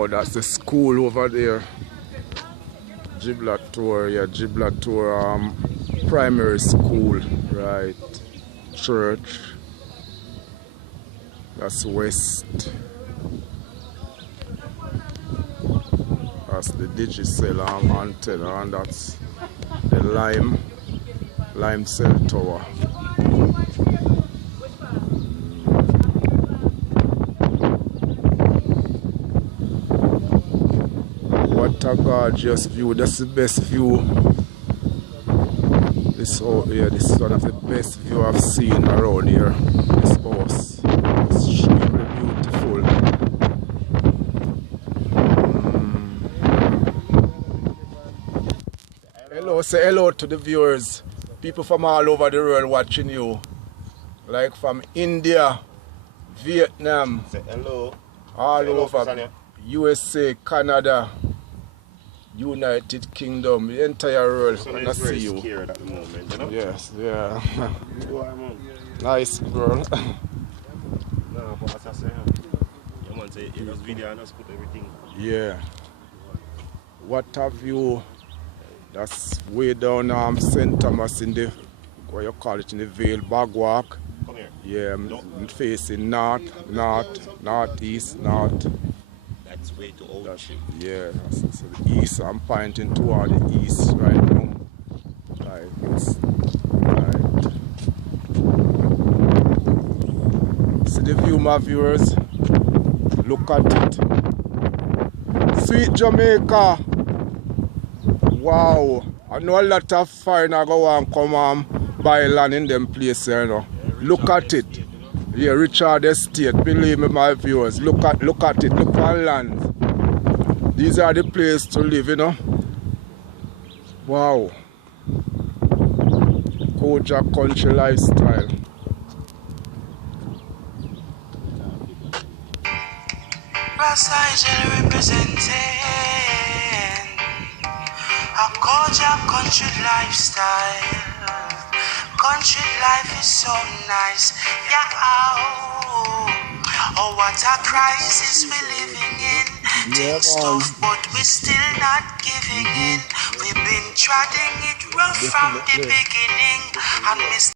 Wow, that's the school over there. Gibraltar, yeah, Gibraltar primary school, right? Church. That's west. That's the Digicel antenna, and that's the lime cell tower. What a gorgeous view. That's the best view. This out here, this is one of the best view I've seen around here. This house. Extremely beautiful. Hello, say hello to the viewers. People from all over the world watching you. Like from India, Vietnam. Say hello. All say hello, over USA, Canada, United Kingdom, the entire world. So I see you. Scared at the moment, you know? Yes, yeah. Nice. Nice girl. No, but as I say, you want to say, it was video and just put everything. Yeah. What have you? That's way down St. Thomas in the, what you call it, in the Vale, Bagwalk. Come here. Yeah, I'm facing northeast. That's way too old. Yeah, so the east, I'm pointing toward the east right now. Like it's right. See the view, my viewers. Look at it. Sweet Jamaica. Wow. I know a lot of foreigners go and come and buy land in them places, you know. Look at it. Yeah, Richard Estate, believe me, my viewers. Look at it. Look at land. These are the places to live, you know. Wow. Koja country lifestyle. Representing a Koja country lifestyle. Country life is so nice, yeah. Oh, what a crisis we're living in. Take stuff, but we're still not giving in. We've been treading it rough from the beginning, and